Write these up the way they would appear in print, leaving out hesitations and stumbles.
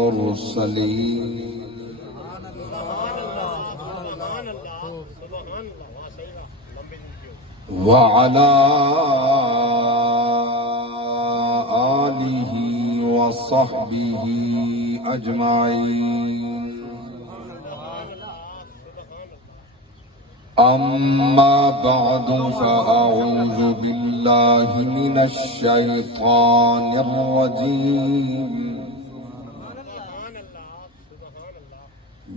والمرسلين وعلى آله وصحبه أجمعين. أما بعد فأعوذ بالله من الشيطان الرجيم.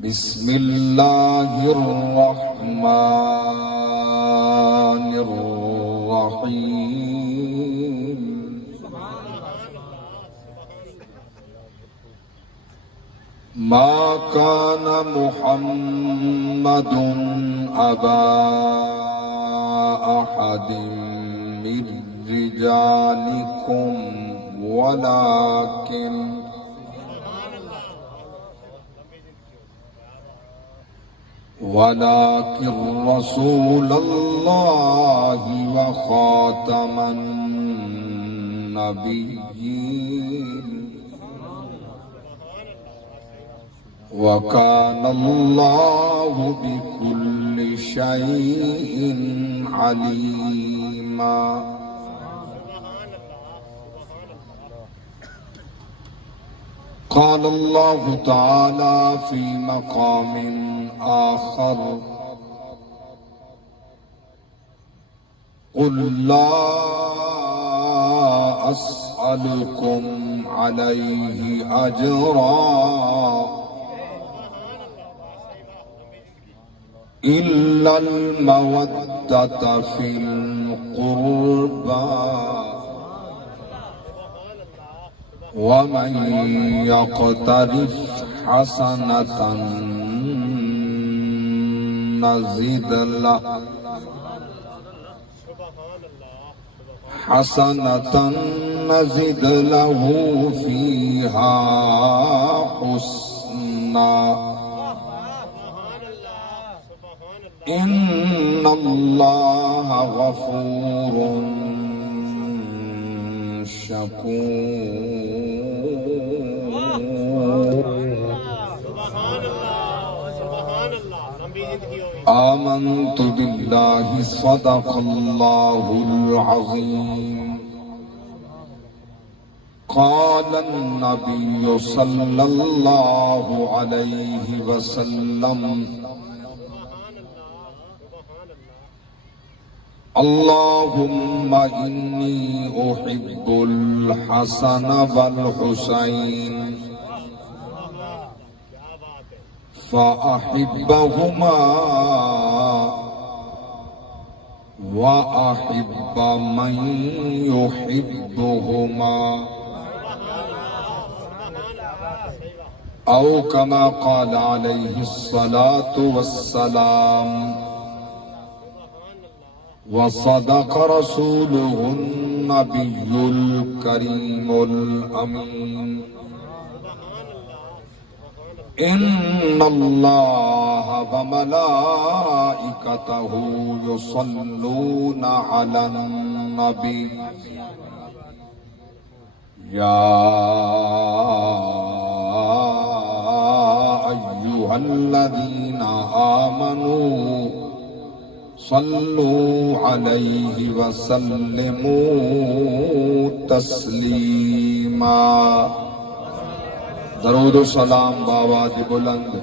بسم الله الرحمن الرحيم. ما كان محمد أبا أحد من رجالكم ولكن رسول الله وخاتم النبيين وكان الله بكل شيء عليما. قال الله تعالى في مقام آخر: قل لا أسألكم عليه أجرا إلا المودة في القربى ومن يقترف حسنة نزد له فيها حسنا إن الله غفور شكور. آمنت بالله صدق الله العظيم. قال النبي صلى الله عليه وسلم: اللهم إني أحب الحسن والحسين فأحبهما وأحب من يحبهما أو كما قال عليه الصلاة والسلام. وصدق رسوله النبي الكريم الأمين. إن الله وملائكته يصلون على النبي يا أيها الذين آمنوا صلوا عليه وسلموا تسلیما. درود و سلام بآواز بلند.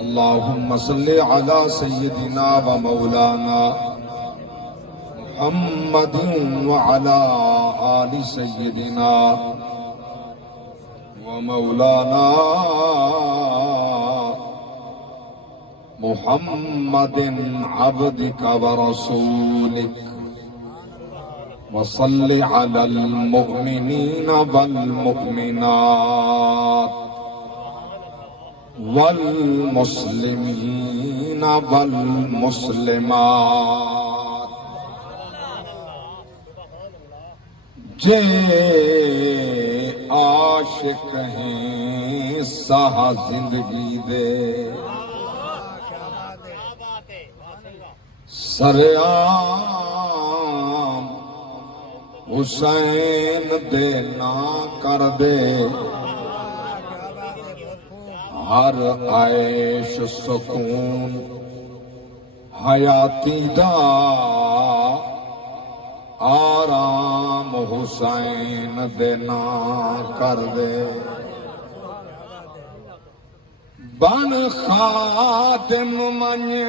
اللهم صل على سيدنا ومولانا محمد وعلى آل سيدنا ومولانا محمد عبدك ورسولك وصل على المؤمنين والمؤمنات والمسلمين والمسلمات جے عاشق ہیں سہا زندگی دے سر عام حسین دے نا کر دے ہر عیش سکون حیاتی دا آرام حسین دے نا کر دے بن خادم منے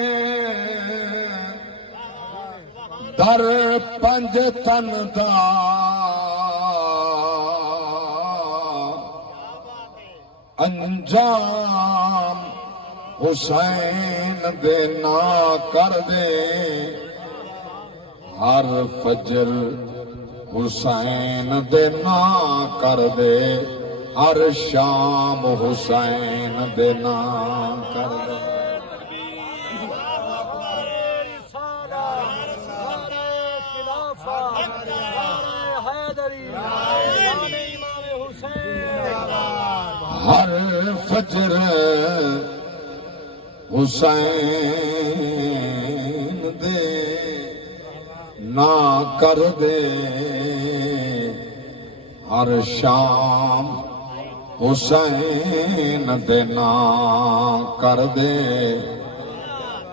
در پنج تن دا انجام حسین دے نا کر دے ہر فجر حسین دے نا کر دے ہر شام حسین دے نا کر دے ہر فجر حسین دے نا کر دے ہر شام حسین دے نا کر دے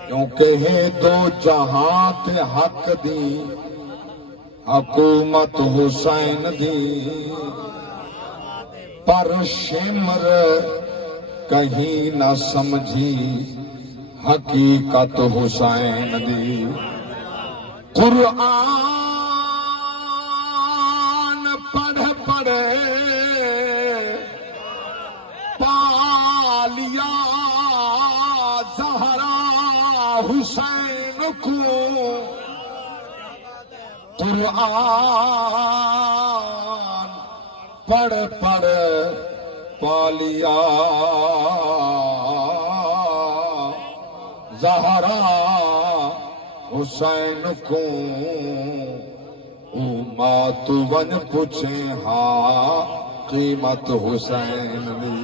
کیونکہ ہے دو جہاں تے حق دی حکومت حسین دی پر شمر کہیں نہ سمجھی حقیقت حسین دی قرآن پڑھ پڑھے پالیا زہرا حسین کو قرآن پڑھ پڑھ پالیا زہرا حسین کو مات ون پوچھے ہاں قیمت حسین دی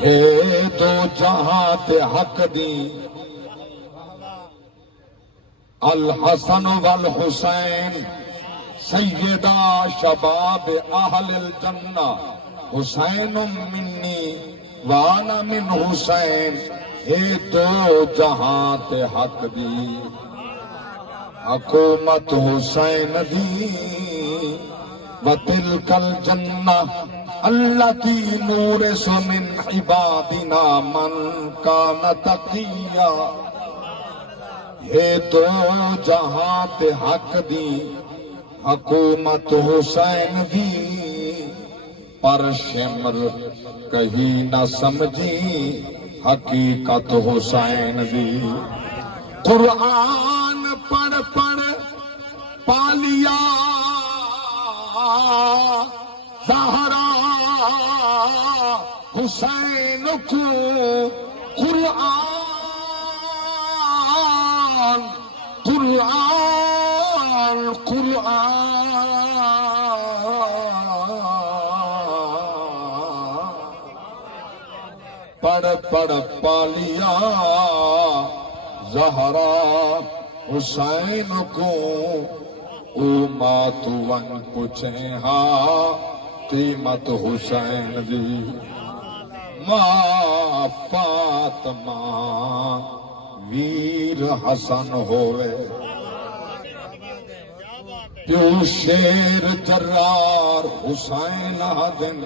ہے دو جہاں تے حق دی الحسن والحسین سیدہ شباب اہل الجنہ حسین منی وانا من حسین ہے دو جہاں تے حق دی حکومت حسین دی وتلک الجنہ التی نورث من عبادنا من کان تقیا ہے دو جہاں تے حق دی حکومت حسین دی پر شمر کہیں نہ سمجھی حقیقت حسین دی قرآن پڑھ پڑھ پالیا زہرا حسین کو قرآن قرآن پڑھ پڑھ پالیا زہرا حسین کو او مات ون پوچھے ہاں قیمت حسین دی ماں فاطمہ ویر حسن ہوئے پیو شیر جرار حسین دن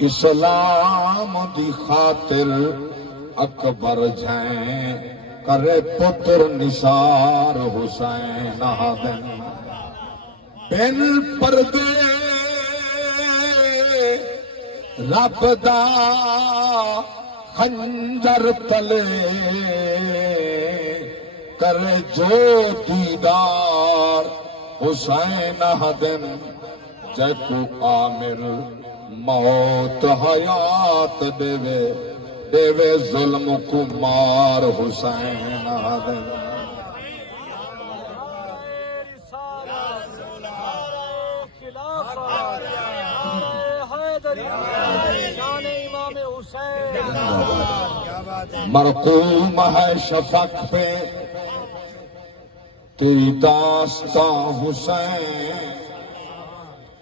اسلام دی خاطر اکبر جائیں کرے پتر نثار حسین دن بن پردے رب دا خنجر تلے کرے جو دیدار حسین دن جکو عامر موت حیات دیوے ظلم کو مار حسین دن شان امام حسین مرقوم ہے شفق پہ تیری داستان حسین،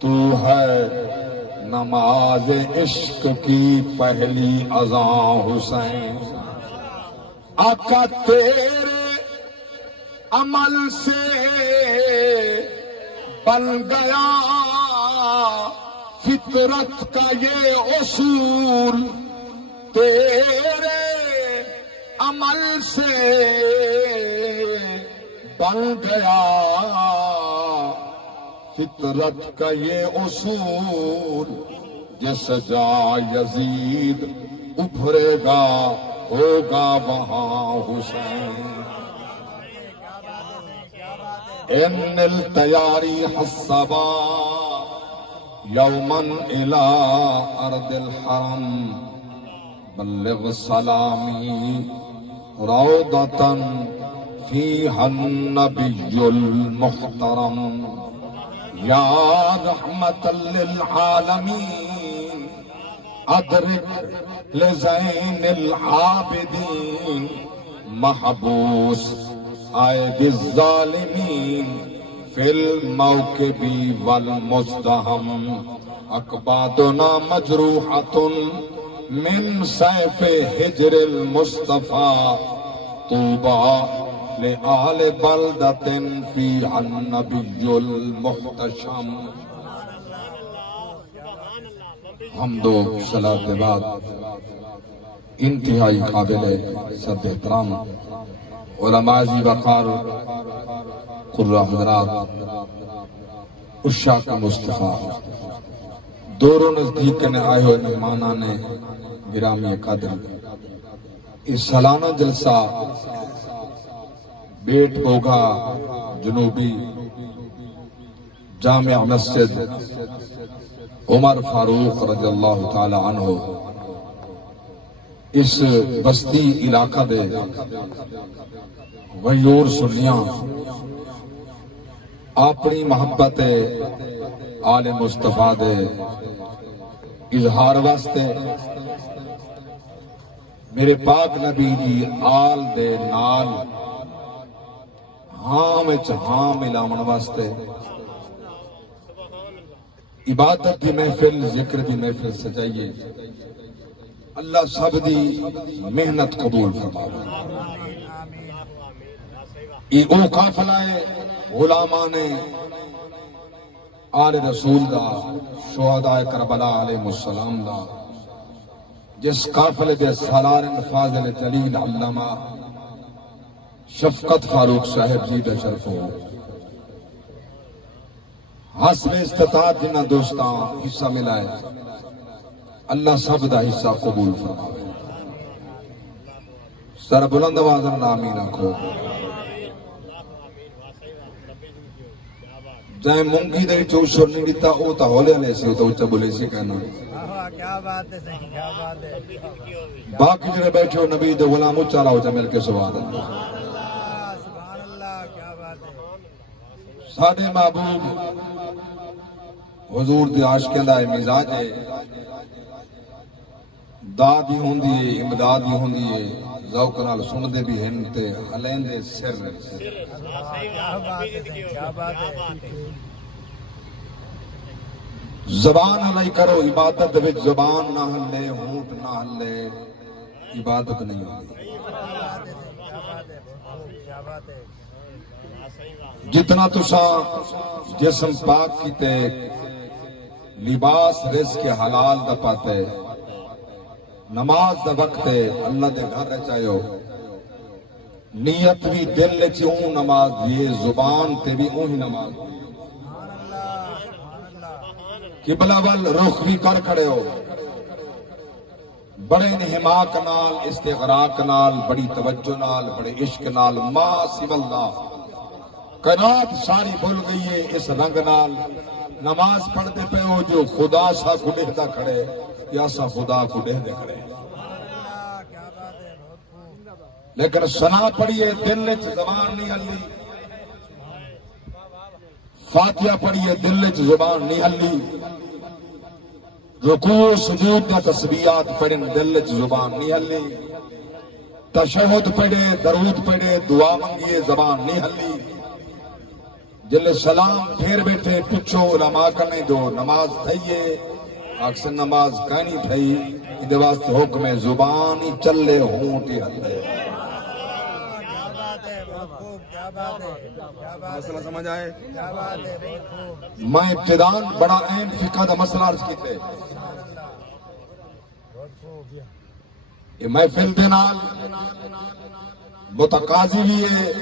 تو ہے نماز عشق کی پہلی اذان حسین۔ آقا تیرے عمل سے بن گیا فطرت کا یہ اصول، تیرے عمل سے بن گیا فطرت کا یہ اصول، جس جا یزید ابھرے گا ہوگا وہاں حسین۔ ان التیاری حسبا یوما الى ارض الحرم، بلغ سلامی روضة فيها النبي المحترم، یا رحمة للعالمین ادرک لزین العابدین، محبوس عید الظالمین فی الموکب والمزدحم، اکبادنا مجروحة من سیف ہجر المصطفیٰ، طوبى لآل بلدة فيها النبي المحتشم۔ حمد و صلاۃ کے بعد انتہائی قابل سب احترام علماء ذی وقار قرہ حضرات، عشاق مصطفیٰ، دور و نزدیک کرنے آئے ہوئے مہمانان گرامی قدر، اس سالانہ جلسہ بیٹ بوگھا جنوبی جامع مسجد عمر فاروق رضی اللہ تعالی عنہ اس بستی علاقہ دے غیور سنیاں اپنی محبت آل مصطفیٰ دے اظہار واسطے میرے پاک نبی دی آل دے نال ہاں وچ ہاں ملاون واسطے عبادت دی محفل، ذکر دی محفل سجائیے۔ اللہ سب دی محنت قبول فرمائے۔ یہ او قافلہ ہے غلامان آل رسول دا، شہداء کربلا علیہ السلام دا، جس قافلے دے سالار فاضل جلیل علامہ شفقت فاروق صاحب جی دا شرف ہو۔ حسب استطاعت جنہ دوستاں حصہ ملائے، اللہ سب دا حصہ قبول فرمائے۔ سر بلند آواز میں آمین رکھو۔ جائیں مونگی دے چوشور نہیں دیتا او تا ہولے لے سے تو اچھا بولے سے کہنا۔ باقی جنہیں بیٹھے ہو نبی دے غلام اچھا رہا ہو جا مل کے سبحان اللہ۔ ساڑھے محبوب حضور دی عاشقیں دا مزاج ہے، داد ہی ہوندی ہے، امداد ہی ہوندی ہے، ذوق نال سندے بھی ہیں تے ہلین دے سر زبان ہلائی کرو عبادت وچ، زبان نہ ہلے ہونٹ نہ ہلے عبادت نہیں ہوندی۔ جتنا تساں جسم پاک کیتے، لباس رزق حلال دا پاتے، نماز دا وقت اللہ دے گھر چاہیو، نیت بھی دل چ اون نماز دیے، زبان تے بھی اون نماز دیے، قبلہ وال رخ بھی کر کھڑے ہو، بڑے انہماک نال، استغراق نال، بڑی توجہ نال، بڑے عشق نال، ما سوا اللہ کائنات ساری بھول گئی ہے اس رنگ نال نماز پڑھتے پہ ہو جو خدا سا کو ڈہدا کھڑے یا سا خدا کو ڈہدے کھڑے، لیکن سنا پڑھیے دل چ زبان نہیں ہلی، فاتحہ پڑھیے دل چ زبان نہیں ہلی، رکوع سجود یا تسبیحات پڑھن دل چ زبان نہیں ہلی، تشہد پڑھے، درود پڑھے، دعا منگیے، زبان نہیں ہلی، جل سلام پھیر بیٹھے پچھو علماء کرنے دو نماز تھئیے، اکثر نماز کہنی تھئی ادھے واسطے حکم زبان ہی چلے ہونٹی ہلے۔ مسئلہ سمجھ آئے؟ میں ابتدان بڑا اہم فقہ دا مسئلہ عرض کیتے، یہ محفل دے نال متقاضی بھی ہے،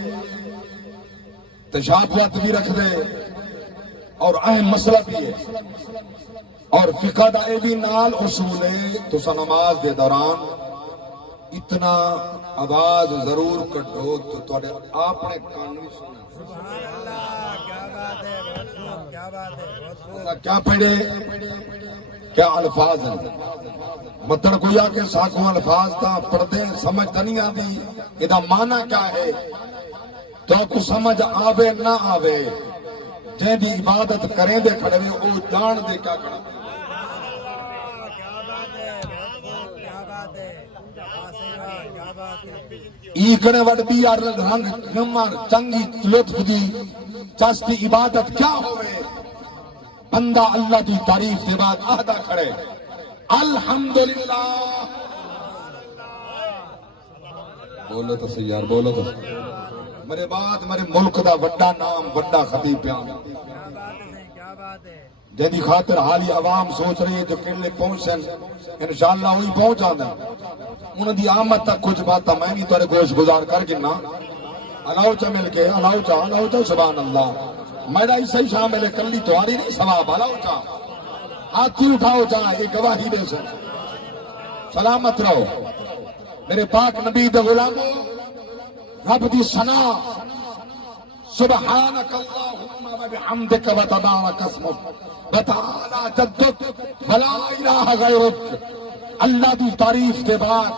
تشابہات بھی رکھ دے اور اہم مسئلہ بھی ہے، اور فقہ دا اے بھی نال اصول ہے تو نماز دے دوران اتنا آواز ضرور کٹو تو تھوڑے اپنے کان بھی سنیں۔ کیا پڑھے، کیا الفاظ ہیں، مطلب کوئی آکے ساکوں الفاظ تا پڑھ دیں سمجھ تا نہیں آدھی ادھا معنی کیا ہے تو کو سمجھ آوے نہ آوے، جن دی عبادت کریں دے کھڑے ہوئے او جان دے کیا کھڑا ایکڑے وڈ بھی رنگ نمر چنگی لطف دی چستی عبادت کیا ہوئے، بندہ اللہ دی تعریف دے بعد آہدہ کھڑے الحمدللہ، بولو تو سیار بولو تو میرے بعد میرے ملک دا وڈا نام وڈا خطیب پیان جیدی خاطر حالی عوام سوچ رہی ہے جو کلے پہنچن انشاءاللہ وہی پہنچ آنا، انہوں دی آمد تک کچھ بات میں نہیں تورے گوش گزار کر گنا اللہ چا مل کے اللہ چا سبحان اللہ میرا ہی صحیح شامل ہے، کلی تواری نہیں ثواب اللہ چا ہاتھی اٹھاؤ چاہ ایک گواہی دے سن، سلامت رہو میرے پاک نبی دے غلاموں، رب دی ثنا سبحانک اللہم و بحمدک و تبارک اسمک و تعالی جدک و لا الہ غیرک، اللہ دی تعریف دے بعد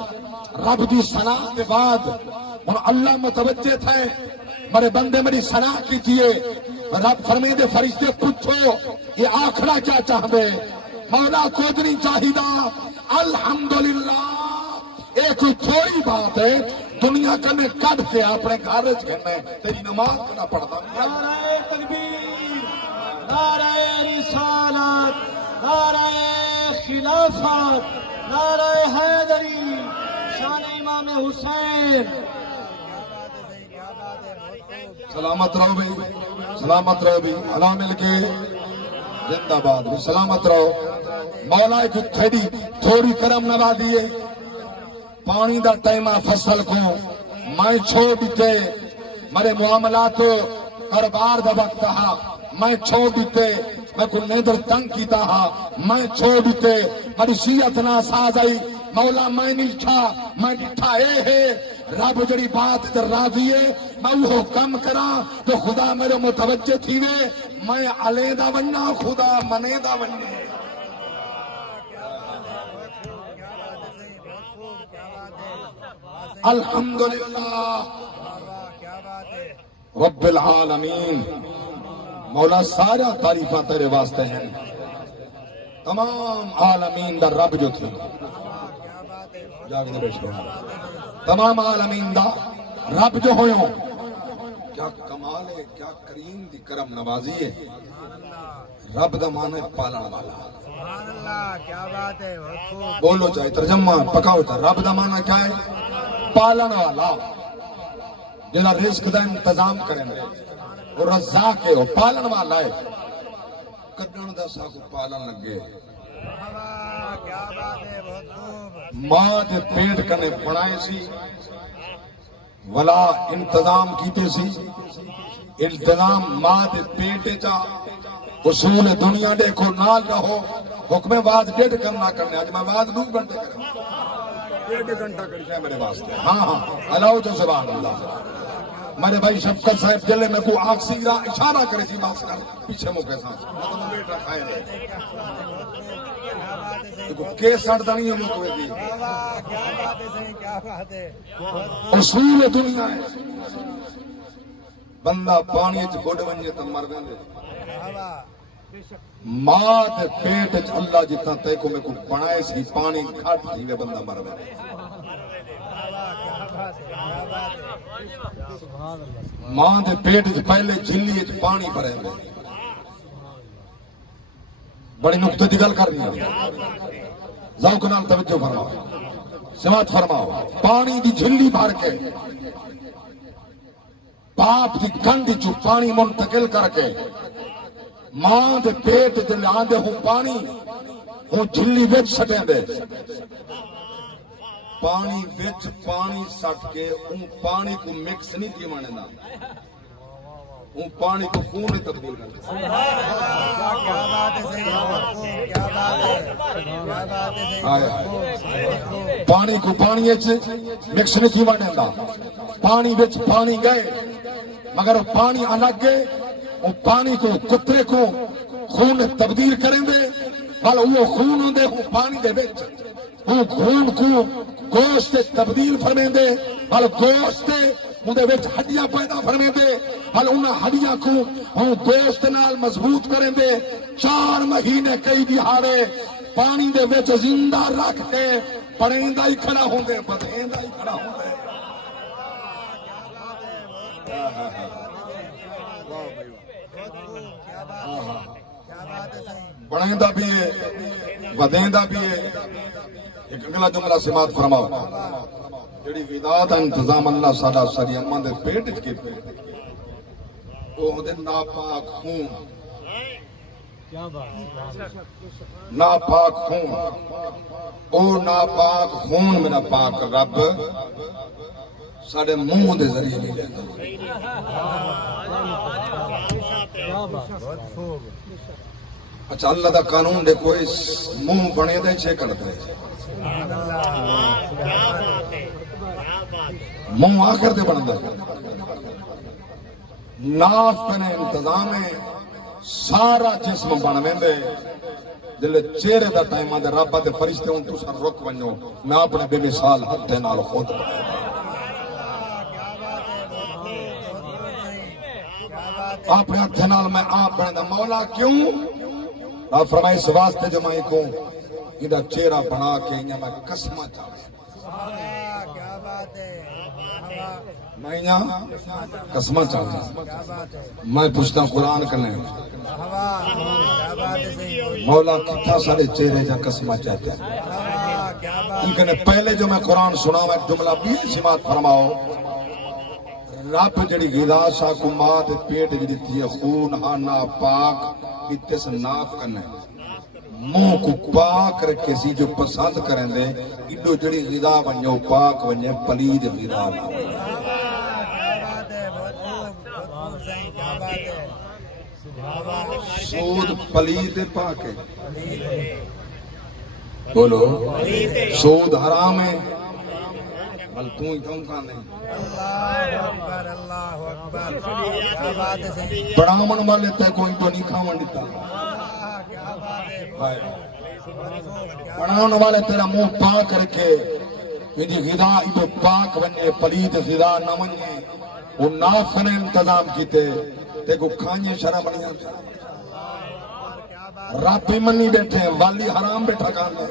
رب دی ثنا دے بعد اور اللہ متوجہ تھے میرے بندے میری ثنا کیجئے، رب فرمائے دے فرشتے پوچھو یہ آخرا کیا چاہتے، مولا کچھ نہیں چاہیدا، الحمدللہ ایک تھوڑی بات ہے دنیا کرنے کٹ کے اپنے گھرج کرنے تیری نماز کرنا پڑتا۔ نعرہ تکبیر، نعرہ رسالت، نعرہ خلافت، نعرہ حیدری، شان امام حسین۔ سلامت رہو بھی، سلامت رہو بھی، اللہ مل کے زندہ باد بھی، سلامت رہو۔ مولا ایک تھوڑی کرم نوازیے، پانی دا ٹائمہ فصل کو میں چھوڑ دیتے، میرے معاملات کاروبار دا وقت ہا میں چھوڑ دیتے، میں کو نیدر تنگ کیتا ہا میں چھوڑ دیتے، میری شیعت نہ ساز آئی مولا میں نہیں چھا میں ڈٹھا اے ہے رب جڑی بات در راضی ہے میں وہ کم کرا تو خدا میرے متوجہ تھی وے، میں علیہ دا وننا خدا منے دا وننے۔ الحمدللہ رب العالمین، مولا سارا تعریفہ تیرے واسطے ہیں، تمام عالمین دا رب جو تھی، تمام عالمین دا رب جو ہوئے، کیا کمال ہے، کیا کریم دی کرم نوازی ہے۔ رب دا معنی پالن والا، کیا بات ہے، بولو چاہے ترجمہ پکاؤ چاہے، رب دا معنی کیا ہے، پالن والا، جنہا رزق دا انتظام کریں گے، وہ رزاق ہے، وہ پالن والا ہے، کدن دا ساکو پالن لگے، کیا بات ہے، بہت خوب۔ ماں دے پیٹ کنے پڑھائے سی، ولا انتظام کیتے سی، انتظام ماں دے پیٹے چا، اصول دنیا دیکھو نال رہو، حکم واز 1.5 کرنا کرنے، آج میں واز 2 گھنٹے کروں، 1.5 گھنٹہ کر جائے میرے واسطے، ہاں اللہ جو سبحان اللہ۔ میرے بھائی شفقت صاحب جلے میں کو آنکھ سیرا اشارہ کرے سی باس کر پیچھے موقع ساتھ مطلب بیٹا کھائے رہے دیکھو کیس سڑتا نہیں ہے موقع دی، اصول دنیا ہے، بندہ پانی چ گڈ ونجے تو مر ویندے، ماں دے پیٹ چ اللہ جتنا تے کو میں کو بنائے سی پانی گھٹ تھی وے بندہ مر ویندے۔ ماں دے پیٹ وچ پہلے جھلی وچ پانی بھرے ہوئے بڑی نقطے دی گل کرنی ہے ذوق نال توجہ فرماؤ سماعت فرماؤ پانی دی جھلی بھر کے باپ دی گند چوں پانی منتقل کر کے ماں دے پیٹ تے لاندے ہوں پانی ہوں جھلی وچ سٹیں دے پانی وچ پانی سٹ کے اون پانی کو مکس نہیں تھی مانے نا اون پانی کو خون تبدیل کر دے پانی کو پانی مکس نہیں تھی مانے نا پانی وچ پانی گئے مگر پانی الگ گئے وہ پانی کو کترے کو خون تبدیل کریں دے بل وہ خون دے وہ پانی دے وچ وہ خون کو گوشت تبدیل فرمیں دے بل گوشت اندے وچ ہڈیاں پیدا فرمیں دے بل انہاں ہڈیاں کو وہ گوشت نال مضبوط کریں دے 4 مہینے کئی دہاڑے پانی دے وچ زندہ رکھ کے پڑھیندا ہی کھڑا ہوندے بدھیندا ہی کھڑا ہوندے بڑھیندا بھی ہے ودیندا بھی ہے ایک اگلا جملہ سماعت فرماؤ جڑی غذا دا انتظام اللہ ساڈا ساری اماں دے پیٹ وچ کیتے او دے ناپاک خون ناپاک خون او ناپاک خون میرا پاک رب ساڈے منہ دے ذریعے نہیں لیندا اچھا اللہ دا قانون دیکھو اس منہ بنے دے چھے کڑتے منہ آخر دے بن دے ناف کنے انتظام ہے سارا جسم بن ویندے جلے چہرے دا ٹائم آدھے رب دے فرشتے ہوں تو سر رک ونجو میں اپنے بے مثال ہتھے نال خود اپنے ہتھے نال میں آپ بنے دا مولا کیوں آپ فرمائے اس واسطے جو میں کو ادھا چہرہ بنا کے انہیں میں قسمہ چاہے میں انہیں قسمہ چاہے میں پوچھتا ہوں قرآن کرنے مولا کتھا سارے چہرے جا قسمہ چاہتے ہیں ان کے پہلے جو میں قرآن سنا میں جملہ بھی سماعت فرماؤ رب جڑی غذا سا کو ماں دے پیٹ بھی دیتی ہے خون ہانا پاک اتنے سے ناف کرنے منہ کو پاک رکھے سی جو پسند کریں دے ایڈو جڑی غذا ونجو پاک ونجے پلید غذا نہ سود پلید پاک ہے بولو سود حرام ہے بل تو ہی کم کا نہیں بڑامن والے تے کوئی تو نہیں کھاون دیتا بڑھاؤن والے تیرا منہ پاک رکھے انجی غذا ایڈو پاک بنے پلید غذا نہ بنے وہ ناف نے انتظام کیتے تے کو کھانے شرع بنی جاتے رب بھی منی بیٹھے والی حرام بیٹھا کھانے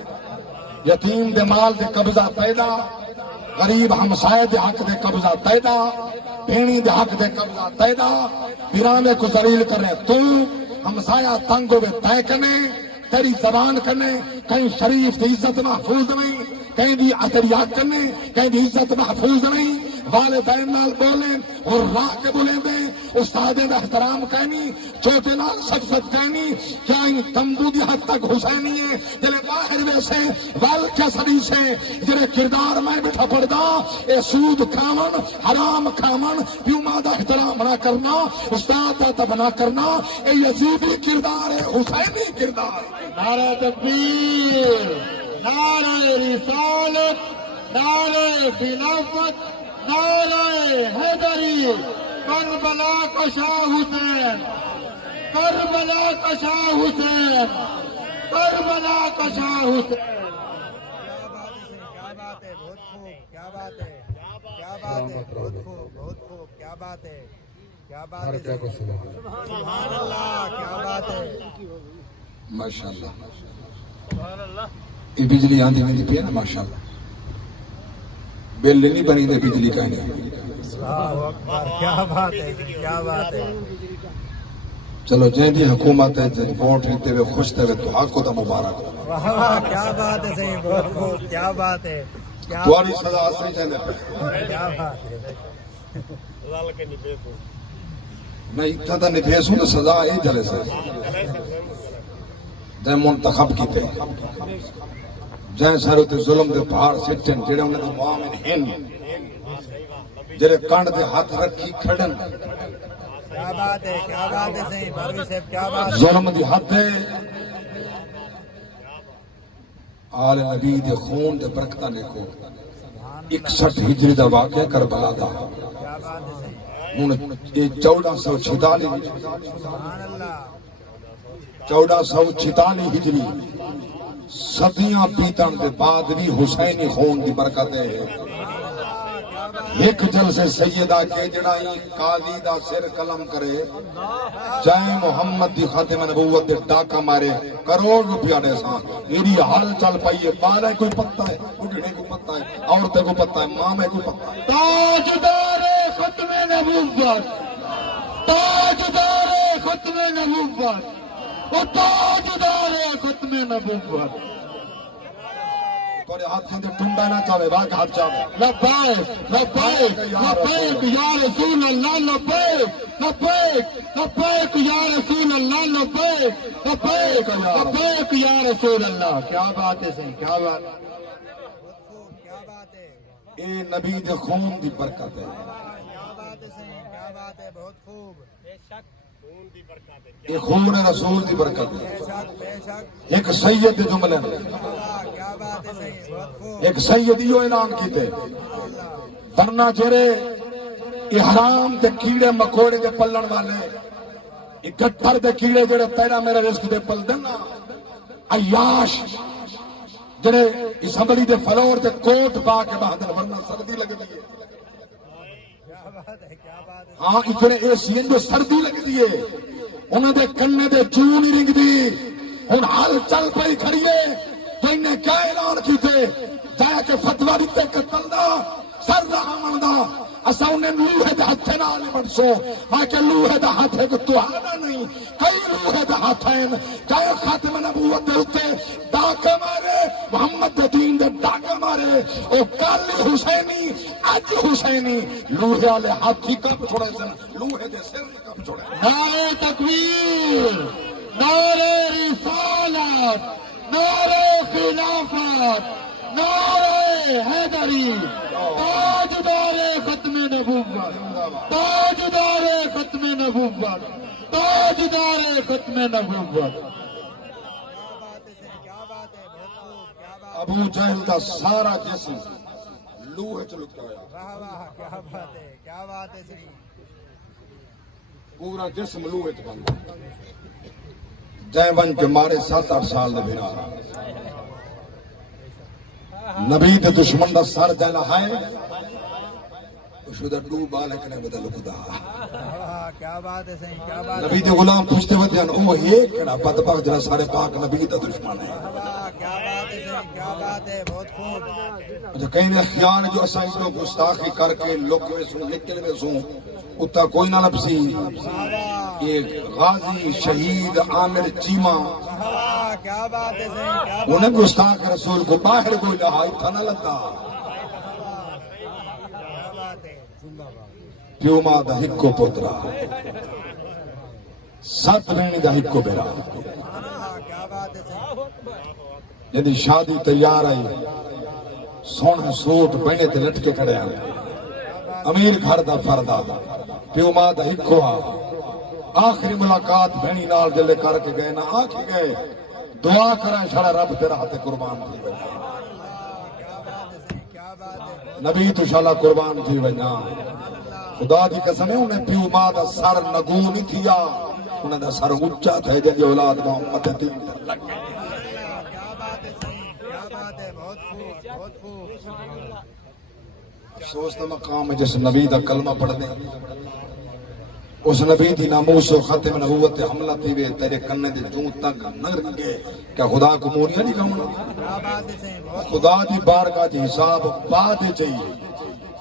یتیم دے مال دے قبضہ پیدا غریب ہمسائے دے حق دے قبضہ پیدا بھینی دے حق دے قبضہ پیدا پیرانے کو ذلیل کرے تو ہمسایہ تنگ ہوئے تے کنے تیری زبان کرنے کہیں شریف دی عزت محفوظ نہیں کہیں دی اتریات کرنے کہیں دی عزت محفوظ نہیں والدین نال بولیں اور راہ کے بولیں دیں استاد میں احترام کہنی چھوٹے نال سچ کہنی کیا ان تمبو دی حد تک حسینی ہے جلے باہر ویسے وال کے سڑی سے جلے کردار میں بٹھا پڑدا اے سود کھاون حرام کھاون پیوما دا احترام نہ کرنا استاد دا تب نہ کرنا اے یزیدی کردار ہے حسینی کردار نعرہ تکبیر نعرہ رسالت نعرہ خلافت نعرہ حیدری کربلا کا شاہ حسین کربلا کا شاہ حسین کربلا کا شاہ حسین کیا بات ہے بہت خوب کیا بات ہے کیا بات ہے بہت خوب کیا بات ہے کیا بات ہے سبحان اللہ کیا بات ہے ماشاءاللہ یہ بجلی آندھی میں پی ہے نا ماشاءاللہ بل نہیں بنی دے بجلی کا نہیں. اللہ اکبر کیا بات ہے کیا بات ہے چلو جن دی حکومت ہے جن ووٹ لیتے ہوئے خوش تھے تو حق کو تو مبارک. واہ واہ کیا بات ہے صحیح بہت خوب کیا بات ہے کیا تمہاری سزا سے چاہتے کیا بات ہے نہیں اتنا تو نہیں بھیسوں تو سزا ہی جلے سے جن منتخب کیتے جن سارے تے ظلم دے پہاڑ سٹن جڑے انہاں دے مومن ہن جڑے کانڈ دے ہاتھ رکھی کھڑن کیا بات ہے صحیح مولوی صاحب کیا بات ہے ظلم دی حد ہے. آل نبی دے خون دے برکتاں دیکھو 61 ہجری دا واقعہ کربلا دا کیا بات ہے صحیح ہن یہ 1446 سبحان اللہ 1446 ہجری صدیاں بیتن دے بعد بھی حسینی خون دی برکت ہے. ایک جلسے سیدہ کے جڑائی قاضی دا سر قلم کرے جائے محمد دی خاتم نبوت دے ڈاکہ مارے کروڑ روپیہ دے ساں میری حال چل پائیے بالے کوئی پتہ ہے اٹھنے کو پتہ ہے عورتیں کو پتہ ہے مامے کو پتہ ہے. تاجدار ختم نبوت تاجدار ختم نبوت او تاجدار ختم نبوت تھوڑے ہاتھ سے ٹنڈا نہ چاہے باقی ہاتھ چاہے لبیک لبیک لبیک یا رسول اللہ لبیک لبیک لبیک یا رسول اللہ لبیک لبیک لبیک یا رسول اللہ. کیا بات ہے صحیح کیا بات ہے کیا بات ہے اے نبی دے خون دی برکت ہے. کیا بات ہے صحیح کیا بات ہے بہت خوب بے شک یہ خون رسول دی برکت ہے. بے شک بے شک ایک سید دے جملے میں اللہ کیا بات ہے صحیح بہت خوب ایک سید یہ اعلان کیتے ورنہ جڑے احرام دے کیڑے مکوڑے دے پلن والے اکٹھر دے کیڑے جڑے تیرا میرا رزق دے پل دینا عیاش جڑے اسمبلی دے فلور دے کوٹ پا کے بہادر ورنہ سردی لگتی ہے. کیا بات ہے کیا بات ہے ہاں اتنے اے سی جو سردی لگتی ہے انہوں دے کنے دے چون ہی رنگ دی ہن حال چل پئی کھڑیے تو انہیں کیا اعلان کیتے جایا کہ فتوی دیتے قتل دا سر دا ہمن دا اسا انہیں لوہے دے ہتھے نال بڑسو ہاں کہ لوہے دا ہتھے کو توہانا نہیں کئی لوہے دا ہتھین چاہے خاتم نبوت دے ہوتے ڈاکے مارے محمد دے دین دے ڈاکے مارے او کالی حسینی اج حسینی لوہے والے ہاتھی کب چھوڑے سن لوہے دے سر کب چھوڑے. نعرہ تکبیر نعرہ رسالت نعرہ خلافت نعرہ حیدری تاجدار ختم نبوت تاجدار ختم نبوت تاجدار ختم نبوت. کیا بات ہے بہت خوب کیا بات ابو جہل دا سارا جسم لوہے چ لکا ہوا واہ واہ کیا بات ہے کیا بات ہے صحیح پورا جسم لوہے چ بن جے ون کے مارے 7-8 سال دے بھیڑا نبی دے دشمن دا سر جلا ہے شدہ ڈو بالک نے بدل خدا. کیا بات ہے صحیح کیا بات نبی دے غلام پوچھتے ہوئے او یہ کیڑا بدبخت جڑا سارے پاک نبی دا دشمن ہے. کیا بات ہے صحیح کیا بات ہے بہت خوب جو کہیں نے خیال جو اساں کو گستاخی کر کے لوکوے سوں نکلوے سوں اتا کوئی نہ لبسی یہ غازی شہید عامر چیما کیا بات ہے صحیح کیا انہیں گستاخ رسول کو باہر کوئی لہا اتھا نہ لگا بات ہے پیو ماں دا ہکو پوترا 7 بہنی دا ہکو بیرا کیا بات ہے صحیح یعنی شادی تیار آئی سونے سوٹ بہنے تے لٹکے کھڑے ہیں امیر گھر دا فردا پیو ماں دا ہکو آخری ملاقات بہنی نال جلے کر کے گئے نہ آکھ گئے دعا کریں چھڑا رب تیرا ہاتھ قربان تھی وجہ کیا بات ہے نبی تو شالا قربان تھی وجہ خدا دی قسم ہے انہیں پیو ماں دا سر نگو نہیں تھیا انہیں دا سر اچھا تھے جن اولاد محمد دین پر لگ گئے. کیا بات ہے صحیح کیا بات ہے بہت خوب بہت خوب افسوس دا مقام ہے جس نبی دا کلمہ پڑھ دیں اس نبی دی ناموس و ختم نبوت حملہ تھی وے تیرے کنے دے جوں تک نہ رنگے کیا خدا کو مونیا نہیں کہوں کیا بات ہے صحیح بہت خدا دی بارگاہ دی حساب بعد چاہیے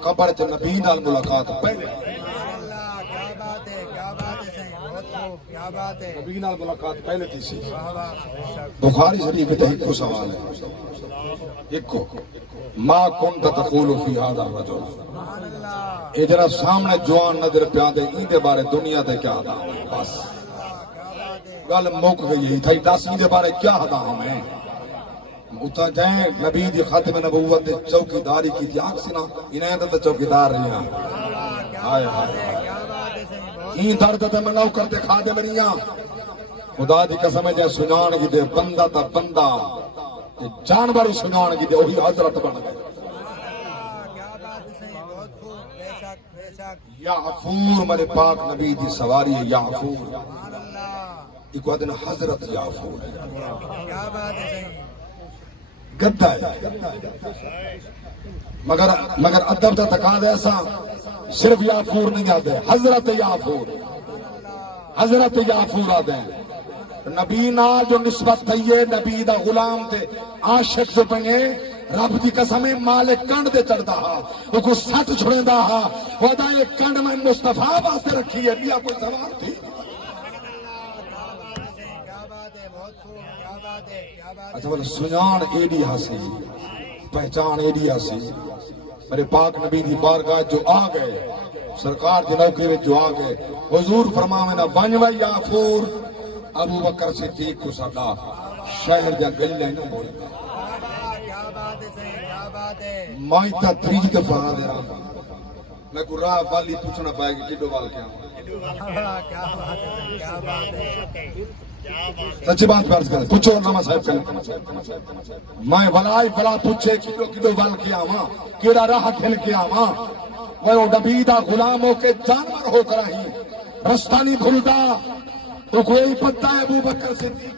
قبر چ نبی نال ملاقات پہلے اللہ کیا بات ہے صحیح بہت خوب کیا بات ہے نبی نال ملاقات پہلے تھی سی واہ واہ بے شک بخاری شریف میں ایک کو سوال ہے ایک کو ما كنت تقول في هذا الرجل سبحان اللہ اے جرا سامنے جوان نظر پیا دے این دے بارے دنیا تے کیا دا بس کیا بات ہے گل مک گئی تھئی دس این دے بارے کیا دا ہمیں اتا جائیں نبی دی ختم نبوت دے چوکیداری کی تھی آگ سنا انہیں تے چوکیدار رہی ہیں آئے آئے کیا بات ہے صحیح بہت این درد تے مناو کرتے کھا دے منیاں خدا دی قسم ہے جائے سنان کی دے بندہ تا بندہ جانور سنان کی دے وہی حضرت بن گئے کیا بات ہے صحیح بہت خوب بے شک یا غفور میرے پاک نبی دی سواری ہے یا غفور سبحان اللہ ایک دن حضرت یا غفور کیا بات ہے صحیح گدہ ہے مگر ادب دا تقاضا ایسا صرف یا غفور نہیں آتے حضرت یا غفور آتے ہیں نبی نال جو نسبت تھی ہے نبی دا غلام تے عاشق جو پنگے رب دی قسم مالک کنڈ دے چڑھدا ہا وہ کو سٹ چھڑیندا ہا خدا یہ کنڈ میں مصطفیٰ واسطے رکھی ہے بیا کوئی سوال تھی کیا بات ہے بہت خوب کیا بات ہے کیا بات اچھا بولے سنان ایڈی حاسی پہچان ایڈی حاسی میرے پاک نبی دی بارگاہ جو آ گئے سرکار دی نوکری میں جو آ گئے حضور فرماوے نا ون و یا غفور ابو بکر صدیق کو سدا شہر جا گلے نہ بولے کیا بات ہے صحیح کیا بات ہے میں تا تریج دفعہ دے رہا میں کو راہ والی پوچھنا پائے گی کڈو وال کیا کیا بات ہے کیا بات ہے سچی بات پیار سے کریں پوچھو علامہ صاحب کریں میں ولائی بلا پوچھے کڈو وال کیا ماں کیڑا راہ کھل کیا ماں وہ نبی دا غلام ہو کے جانور ہو کر ہی رستہ نہیں بھولتا تو کوئی پتہ ہے ابو بکر صدیق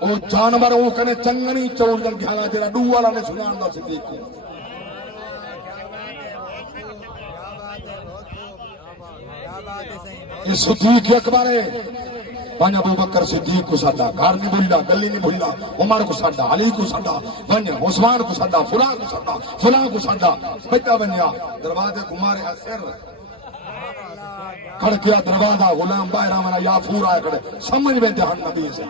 او جانور ہو کنے چنگنی چور جن گھالا جڑا ڈو والا نے سنان دا صدیق کو یہ صدیق اکبر ہے پانچ ابو بکر صدیق کو ساڈا گھر نہیں بھولا گلی نہیں بھولا عمر کو ساڈا علی کو ساڈا پانچ عثمان کو ساڈا فلاں کو ساڈا فلاں کو ساڈا بیٹا بنیا دروازے کو مارے سر کھڑ کیا دروازہ غلام باہر آمنا یا فور آئے کھڑے سمجھ میں دہن نبی سے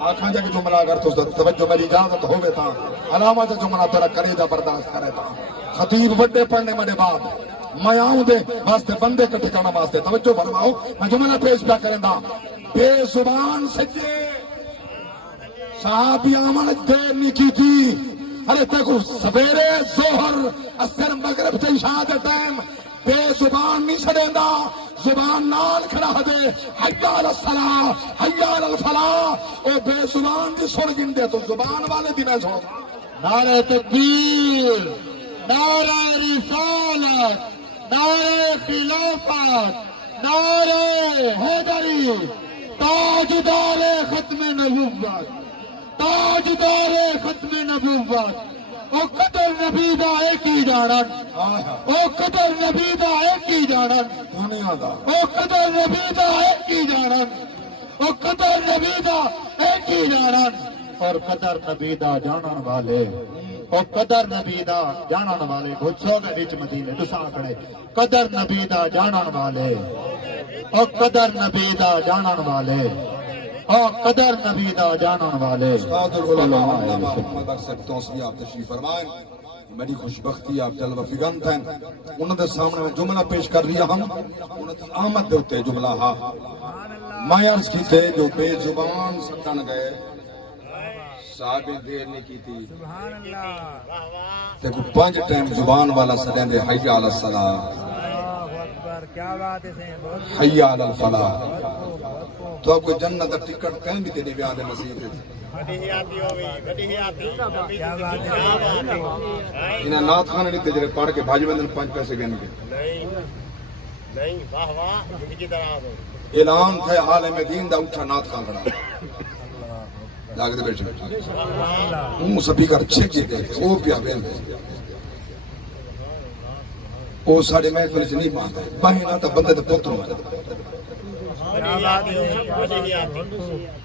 آنکھاں جا کے جملہ اگر تو توجہ میری اجازت ہوئے تھا علامہ جا جملہ تیرا کرے دا برداشت کرے تھا خطیب بڑے پڑھنے مڑے بعد میں آؤں دے واسطے بندے کٹھے کرنا واسطے توجہ فرماؤ میں جملہ پیش پیا کریں دا بے زبان سجے صحابی آمن دیر نہیں کی تھی ارے تکو سویرے ظہر اثر مغرب تے عشاء دے ٹائم بے زبان نہیں چھڑیندا زبان نال کھڑا دے حی علی الصلاۃ حی علی الفلاح او بے زبان دی سن گندے تو زبان والے دی میں سن نعرہ تکبیر نعرہ رسالت نعرہ خلافت نعرہ حیدری تاجدار ختم نبوت تاجدار ختم نبوت او قدر نبی دا ایک ہی جانن او قدر نبی دا ایک ہی جانن دنیا دا او قدر نبی دا ایک ہی جانن او قدر نبی دا ایک ہی جانن اور قدر نبی دا جانن والے او قدر نبی دا جانن والے گھسو گے وچ مدینے تساں کھڑے قدر نبی دا جانن والے او قدر نبی دا جانن والے او قدر نبی دا جانن والے استاد العلماء علامہ محمد ارشد توصیہ آپ تشریف فرمائیں میری خوش بختی آپ جلوہ فگنت ہیں انہوں نے سامنے میں جملہ پیش کر رہی ہم انہوں نے آمد دیتے جملہ ہاں میں عرض کی تھے جو بے زبان سکن گئے صحابی دیر نہیں کی تھی سبحان اللہ دیکھو پانچ ٹائم زبان والا سدیں دے حی علی الصلاۃ اللہ اکبر کیا بات ہے صحیح بہت حی علی الفلاح تو آپ کو جنت ٹکٹ کہیں بھی تینے بیادے مسیح تھے کیا بات ہے انہیں نات خانے نہیں تجرے پاڑ کے بھاجی بندن 5 پیسے گن کے اعلان تھے عالم دین دا اٹھا نات خان کھڑا جاگ دے بیٹھے سبھی کر چھک جی دے وہ پیا بین وہ ساڑھے محفل سے نہیں مانتا بہنا تا بندے دے پوتر ہوتا کیا بات ہے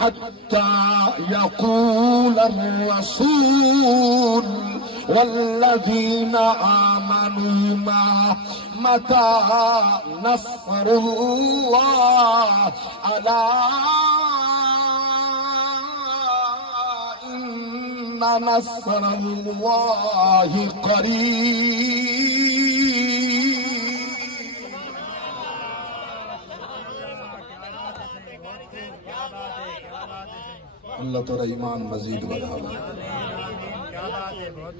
حتى يقول الرسول والذين آمنوا معه متى نصر الله ألا إن نصر الله قريب اللہ تو ایمان مزید بڑھاوے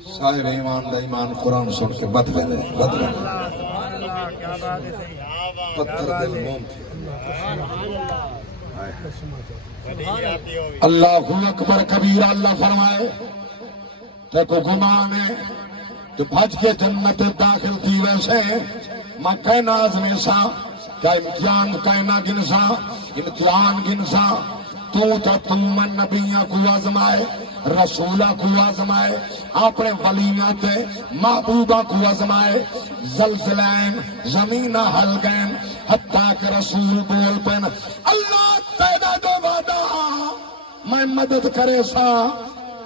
صاحب ایمان دا ایمان قرآن سن کے بدلے پتھر دل موم تھی اللہ اکبر کبیرہ اللہ فرمائے تے کو گمان ہے تو بھج کے جنت داخل تھی ویسے میں کہنا آزمی سا کیا امتحان کہنا گنسا امتحان گنسا تو من نبیاں کو آزمائے رسولہ کو آزمائے اپنے ولیاں تے محبوبہ کو آزمائے زلزلین زمین ہل گئن حتیٰ کہ رسول بول پین اللہ تیرا دو وعدہ میں مدد کرے سا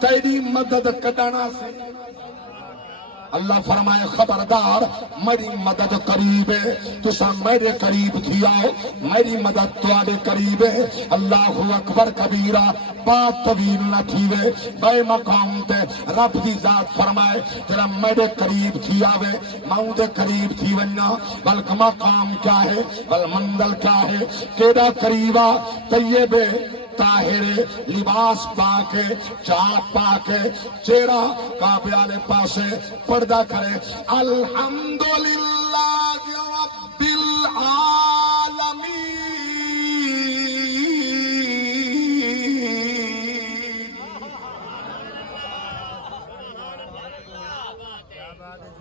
تیری مدد کڈانا سے اللہ فرمائے خبردار میری مدد قریب ہے تسا میرے قریب تھی آؤ میری مدد تواڈے قریب ہے اللہ اکبر کبیرہ بات طویل نہ تھیوے بے مقام تے رب دی ذات فرمائے تیرا میرے قریب تھی آوے ماؤں دے قریب تھی وننا بلکہ مقام کیا ہے بل منزل کیا ہے کیڑا قریبا طیبے طاہر لباس پاکے چاپ پاکے چہرہ کعبے والے پاسے پردہ کرے الحمدللہ رب العالمین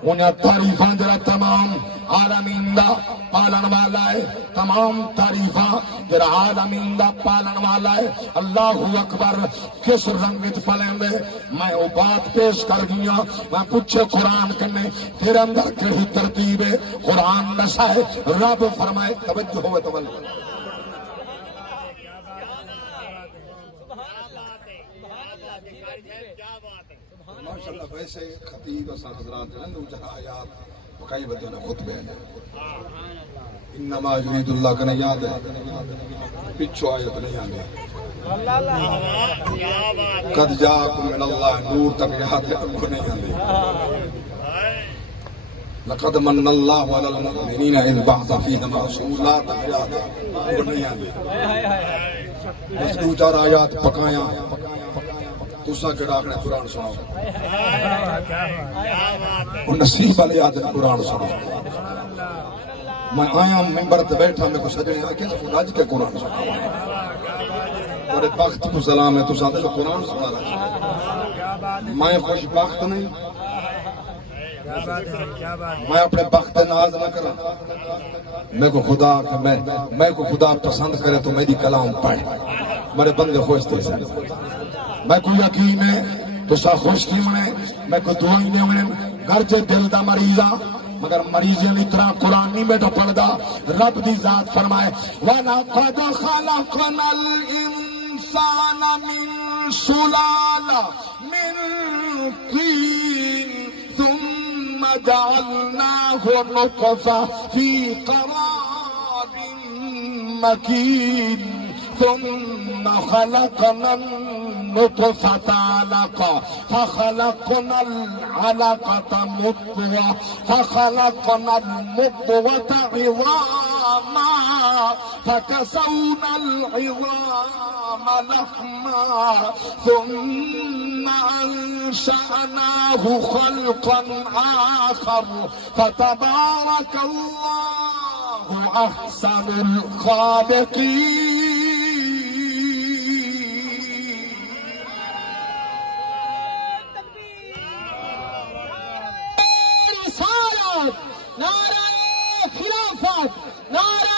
انہیں تعریفاں جرا تمام عالمین دا پالن والا ہے تمام تعریفاں جرا عالمین دا پالن والا ہے اللہ اکبر کس رنگ وچ پلیں دے میں وہ بات پیش کر گیا میں پوچھے قرآن کنے تیرے اندر کیڑی ترتیب ہے قرآن نشا ہے رب فرمائے توجہ ہوئے توجہ ماشاءاللہ ویسے خطیب اساں حضرات ہیں دو جہاں آیات کئی بدوں نے خطبے ہیں انما یرید اللہ کا نہیں یاد ہے پچھو آیت نہیں آنے قد جاءکم من اللہ نور تک یاد ہے ان کو نہیں آنے لقد من اللہ علی المؤمنین اذ بعث فیہم رسولا تک یاد ہے ان کو نہیں آنے بس دو چار آیات پکایا تسا کہڑا اپنے قرآن سناؤ ان نصیب والے یاد قرآن سناؤ میں آیا ممبر تے بیٹھا میں کو سجنے آکے رج کے قرآن سنا اور بخت کو سلام ہے تو ساتھ جو قرآن سنا رہا میں خوش بخت نہیں میں اپنے بخت ناز نہ کرا میں کو خدا پسند کرے تو میری کلام پڑھے میرے بندے خوش تھے سن میں کو یقین ہے تو سا خوش تھی میں کو دعائی نہیں ہوئے گھر جے دل دا مریضا مگر مریضیں اتنا قرآن نہیں بیٹھا پڑھدا رب دی ذات فرمائے وَلَقَدْ خَلَقْنَا الْإِنسَانَ مِنْ سُلَالَةٍ مِنْ طِينٍ ثُمَّ جَعَلْنَاهُ نُطْفَةً فِي قَرَارٍ مَكِينٍ ثم خلقنا النطفة علقة فخلقنا العلقة مضغة فخلقنا المضغة عظاما فكسونا العظام لحما ثم أنشأناه خلقا آخر فتبارك الله أحسن الخالقين نعرہ خلافت نعرہ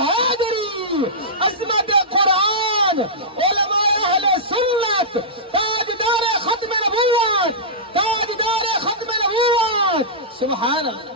حیدری عظمت قرآن علماء اہل سنت تاجدار ختم نبوت سبحان اللہ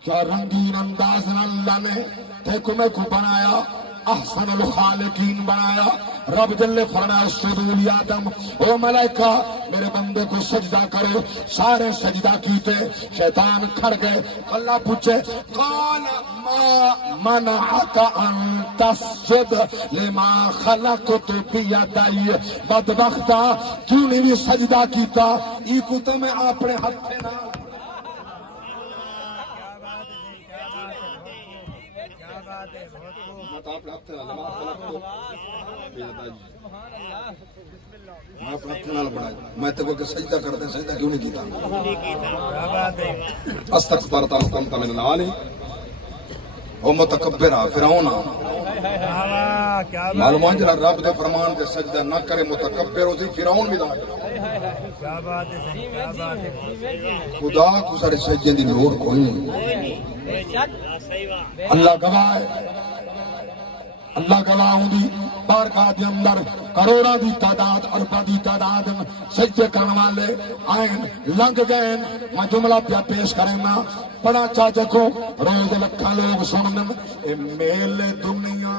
کیا رنگین انداز اللہ نے دیکھو میں کو بنایا احسن الخالقین بنایا رب جل فرمایا اسجدوا لآدم او ملائکہ میرے بندے کو سجدہ کرو سارے سجدہ کیتے شیطان کھڑ گئے اللہ پوچھے قال ما منعک ان تسجد لما خلقت بیدی بدبختا کیوں نہیں سجدہ کیتا ای کو تو میں اپنے ہاتھ سے نہ میں تو کہ سجدہ کرتے سجدہ کیوں نہیں کیتا استکبرت واستكبرت من العالی او متکبرہ فرعون معلوم ہے جڑا رب دے فرمان تے سجدہ نہ کرے متکبر ہو سی فرعون بھی دا خدا کو سارے سجدے دی لوڑ کوئی نہیں اللہ گواہ ہے اللہ گواہ دی بارگاہ دے اندر کروڑاں دی تعداد ارباں دی تعداد سجدے کرنے والے آئین لنگ گئے میں جملہ پیا پیش کرنا بڑا چاچے کو روز لکھا لوگ سنن اے میل دنیا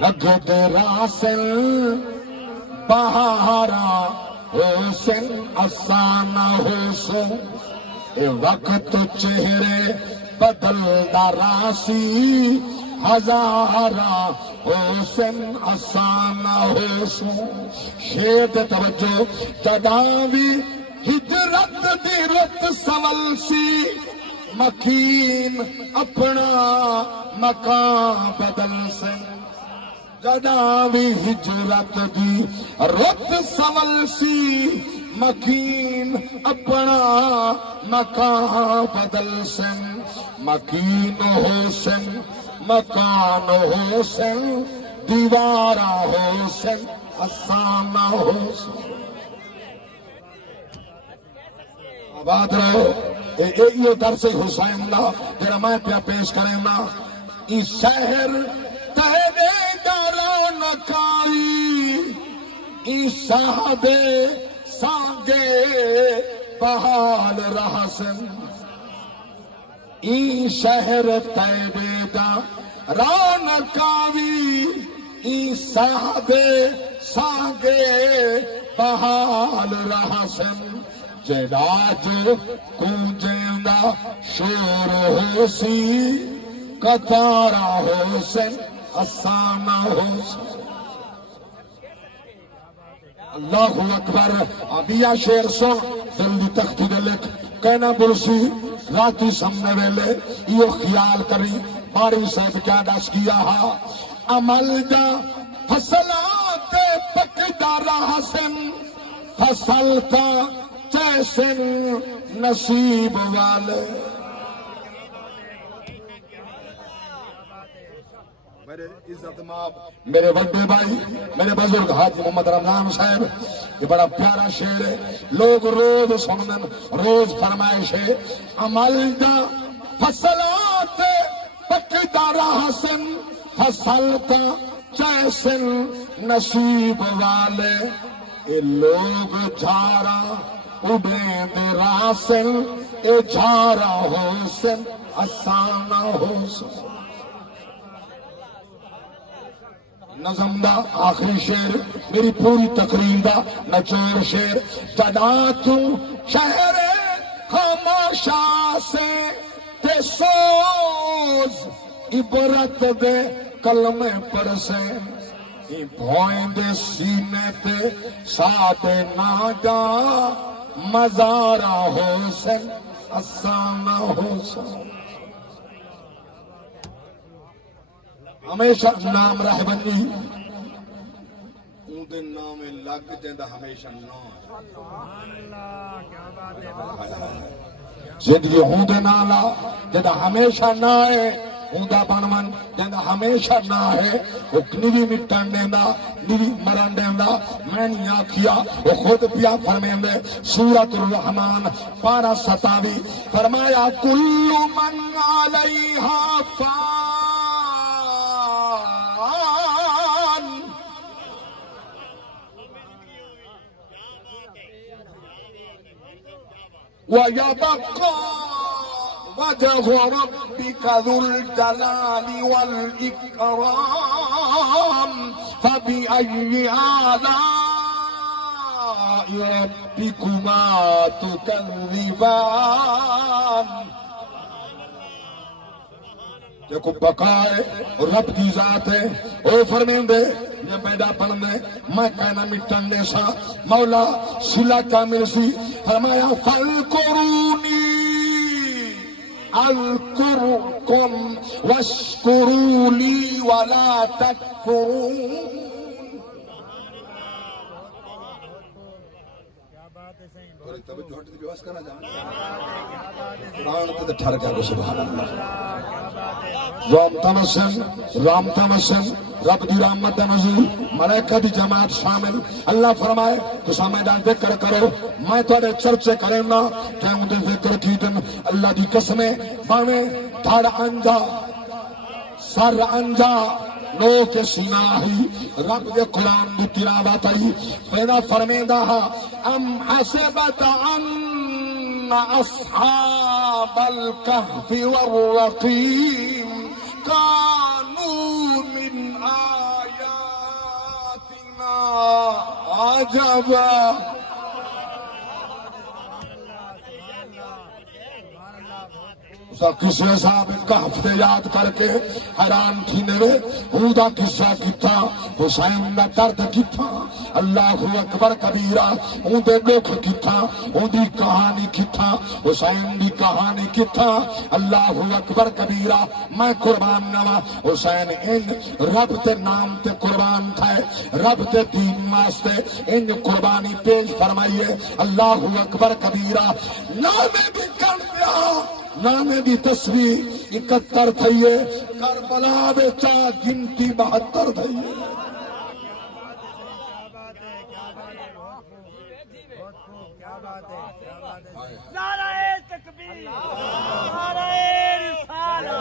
لگو دے راسل بہارا حسن افسانہ حسن اے وقت چہرے بدل دراسی ہزارہ حسن افسانہ حسن شید توجہ جداوی ہجرت دی رت سول سی مکین اپنا مکان بدل سے جداوی ہجرت دی رت سول سی مکین اپنا مکان بدل سن مکین حسن مکان حسن دیوارا حسن افسانہ حسن آباد رہو یہ درس حسین دا جڑا میں پیا پیش کریں نا ای شہر تہدے داران کاری ای صحابے سانگے بحال رہسن ای شہر تیبے دا رونقاوی ای صحابے سانگے بحال رہسن جڑا جو گونجیندا شور ہو سی قطارا حسین اسانا حسین اللہ اکبر ابیا شیر سن جلدی تختی دے لکھ کہنا برسی راتی سمنے ویلے یہ خیال کری باری صاحب کیا دس کیا ہا عمل دا فصلات پکدا رہا سن فصل کا جیسن نصیب والے میرے عزت ماب میرے بڑے بھائی میرے بزرگ حاجی محمد رمضان صاحب یہ بڑا پیارا شعر ہے لوگ روز سنن روز فرمائش ہے عمل دا فصلات پکدا رہا سن فصل کا جیسن نصیب والے اے لوگ جھارا اڑیں دے راسن اے جھارا حسن اسانا حسن نظم دا آخری شعر میری پوری تقریر دا نچوڑ شعر جدا تو شہر خاموشا سے تے سوز عبرت دے کلمے پر سے بھوئیں دے سینے تے ساتے ناجا مزارا حسین اسانا حسین ہمیشہ نام رہ بنی اون دے نام لگ جیندا ہمیشہ نام زندگی ہوں دے نالا جیندا ہمیشہ نہ ہے ہوں دا بنون جیندا ہمیشہ نہ ہے وہ نیوی مٹن دیندا نیوی مرن دیندا میں نہیں آکھیا وہ خود پیا فرمیندے سورۃ الرحمن پارہ 27 فرمایا کل من علیہا فان وَيَبَقَّى وَجْهُ رَبِّكَ ذُو الْجَلَالِ وَالْإِكْرَامِ فَبِأَيِّ آلَاءِ رَبِّكُمَا تُكَذِّبَانِ دیکھو بقائے رب کی ذات ہے او فرمیندے یہ پیدا پڑھنے میں کہنا مٹن دے سا مولا صلہ کامل سی فرمایا فَالْقُرُونِي اذکرکم واشکروا لی ولا تکفرون رام تمسن رب دی رحمت نزول ملائکہ دی جماعت شامل اللہ فرمائے تو سامیدان ذکر کرو میں تھوڑے چرچے کریں نا کہ ہوں دے ذکر کی دن اللہ دی قسمیں بانے دھڑ انجا سر انجا نو کے سیناہی رب دے قرآن دی تلاوت آئی پیدا فرمیدہ ام حسبت ان اصحاب الكهف والرقيم كانوا من آياتنا عجبا کسی صاحب کہف سے یاد کر کے حیران تھی نوے ہوں قصہ کتا حسین دا درد کتا اللہ اکبر کبیرہ ہوں دے دکھ کتا ہوں دی کہانی کتا حسین دی کہانی کتا اللہ اکبر کبیرہ میں قربان نوا حسین ان رب تے نام تے قربان تھے رب تے دین واسطے ان قربانی پیش فرمائیے اللہ اکبر کبیرہ نامے بھی کر دیا نامے دی تصویر 71 تھئیے کربلا بیچا گنتی 72 تھئیے نعرہ تکبیر نعرہ رسالت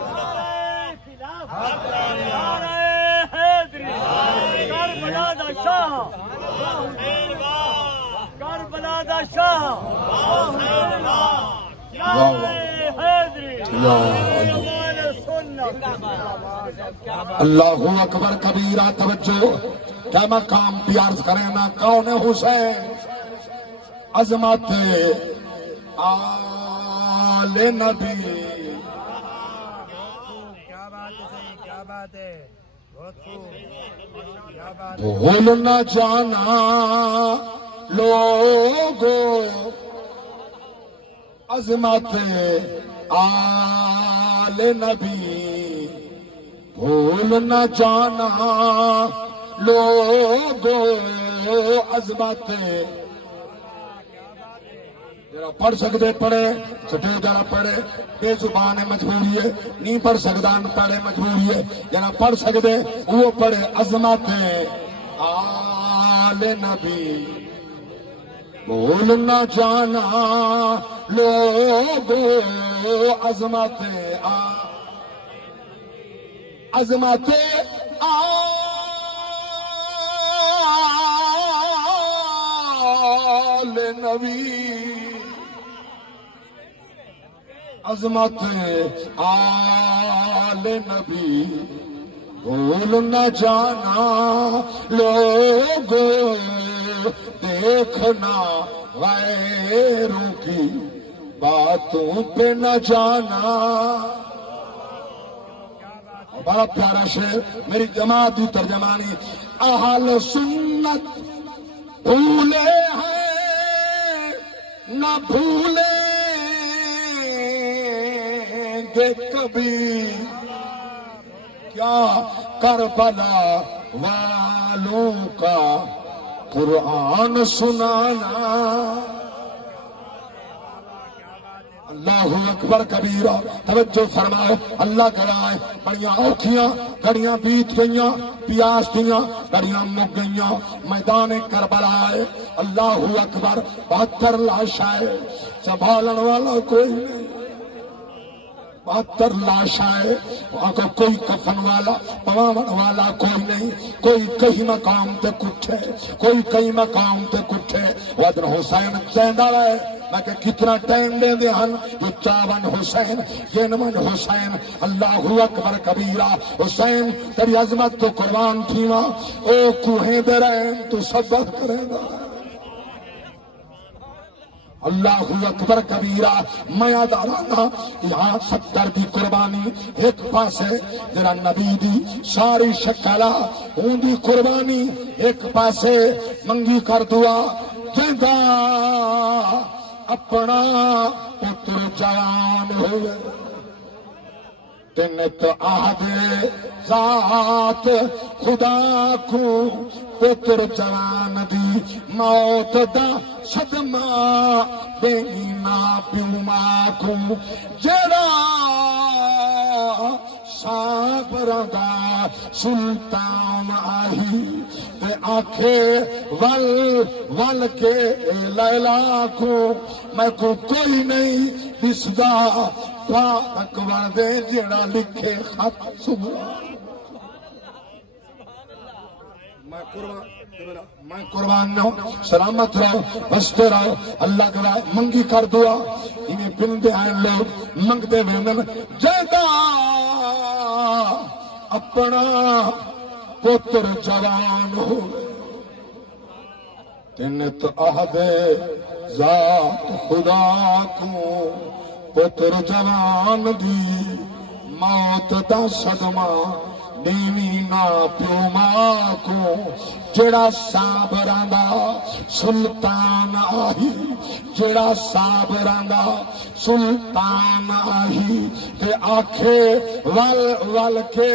نعرہ خلافت نعرہ حیدری کربلا دا شاہ کربلا دا شاہ اللہ اکبر کبیرہ توجہ کیا مقام پیارز کریں نا کون حسین عظمت آل نبی کیا بات ہے صحیح، کیا بات ہے، بہت خوب، کیا بات ہے، بھول نہ جانا لوگو عظمت آل نبی، بھول نہ جانا لوگو عظمت. جرا پڑھ سکتے پڑھے، چھٹے جرا پڑھے، بے زبان ہے مجبوری ہے، نہیں پڑھ سکتا ان پڑھے مجبوری ہے، جرا پڑھ سکتے وہ پڑھے. عظمت آل نبی بھول نہ جانا لوگو عظمت عظمت آل نبی، عظمت آل نبی بھول نہ جانا لوگو، دیکھنا غیروں کی باتوں پہ نہ جانا. بڑا پیارا شعر، میری جماعتی ترجمانی. اہل سنت بھولے ہیں نہ بھولیں گے کبھی، کیا کربلا والوں کا قرآن سنانا. اللہ اکبر کبیرہ. توجہ فرمائے، اللہ کرائے. بڑیاں اوکھیاں گھڑیاں بیت گئیاں، پیاس دیاں گھڑیاں مک گئیاں، میدان کربلا ہے. اللہ اکبر. 72 لاشیں سنبھالن والا کوئی نہیں، 72 لاشیں، وہاں کو کوئی کفن والا پواون والا کوئی نہیں. کوئی کہیں مقام تے کٹھے، کوئی کہیں مقام تے کٹھے. وطن حسین چہندہ ہے. میں کہ کتنا ٹائم دے دے ہن یہ 54 حسین، یہ 9 حسین. اللہ اکبر کبیرہ. حسین تیری عظمت تو قربان تھیواں، او کوہیں دے رہے تو صبر کرے گا. اللہ اکبر کبیرہ. میں ادارانا یہاں 70 دی قربانی ایک پاسے، جرا نبی دی ساری شکلا اون دی قربانی ایک پاسے. منگی کر دعا جیندا اپنا پتر جوان ہوئے، تنت آہد ذات خدا کو پتر جوان دی موت دا صدمہ دینی نا پیو ماں کو. جڑا صابراں دا سلطان آہی تے آنکھے ول ول کے لیلا کو. میں کو کوئی نہیں دسدا اکبر دے جڑا لکھے خط سبحان. میں قربان نہ ہوں. سلامت رہو، بستے رہو. اللہ کرا منگی کر دعا. انہیں پندے آئے لوگ منگتے ویندن جیدا اپنا پتر جوان ہو، تنت عہد ذات خدا کو پتر جوان دی موت دا صدمہ نیوی نا پیو ماں کو. جڑا صابراں دا سلطان آہی، جڑا صابراں دا سلطان آہی تے آکھے ول ول کے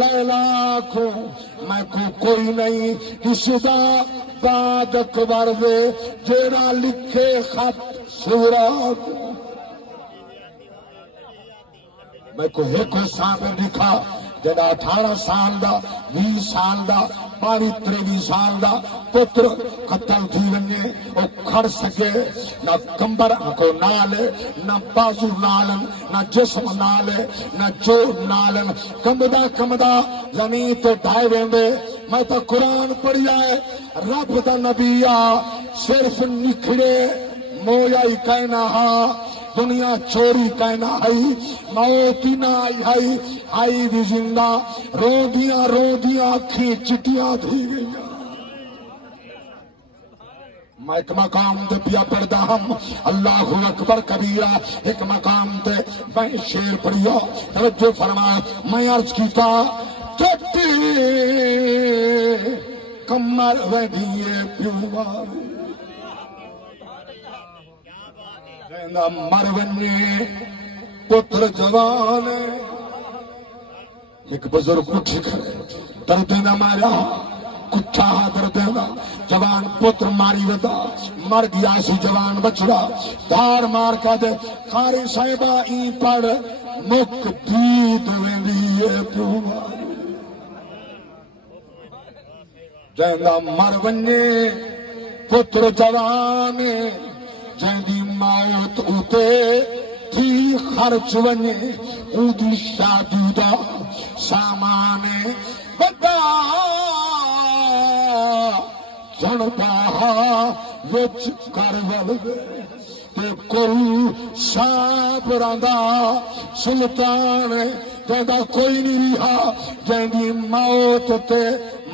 لیلا کو. میں کو کوئی نہیں دسدا بعد اکبر دے جڑا لکھے خط سورا کو. میں کو ایک صابر دکھا جڑا 18 سال دا 20 سال دا 22-23 سال دا پتر قتل تھی ونجے او کھڑ سکے نہ کمبر کو نالے نہ بازو نالن نہ جسم نالے نہ جوڑ نالن کمبدا کمبدا زمین تے ڈھائے ویندے. میں تو قرآن پڑھیا ہے رب دا نبی آ صرف نکھڑے مویا ہی کہنا ہا دنیا چوری کہنا ہائی موتی نہ آئی آئی بھی زندہ روندیاں روندیاں آنکھیں چٹیاں تھی گئی. میں ایک مقام تے پیا پڑھدا ہم اللہ اکبر کبیرہ، ایک مقام تے میں شیر پڑھیا توجہ فرما، میں عرض کیتا چٹی کمر ویڈیے پیو مار مر ونے پتر جوان، ایک بزرگ اٹھ کھڑے درد نہ مارا کچھا درد نہ جوان پتر ماری ودا مر گیا سی جوان بچڑا دھار مار کا دے قاری صاحبہ ای پڑھ مک دید ویندی اے پیو مار جیندہ مر ونے پتر جوان جیندی موت اوتے تھی خرچ ونے اودی شادی دا سامان بدا جنتا وچ کرول تے کل سانپ راندا سلطان کہندا کوئی نہیں رہا جیندی موت تے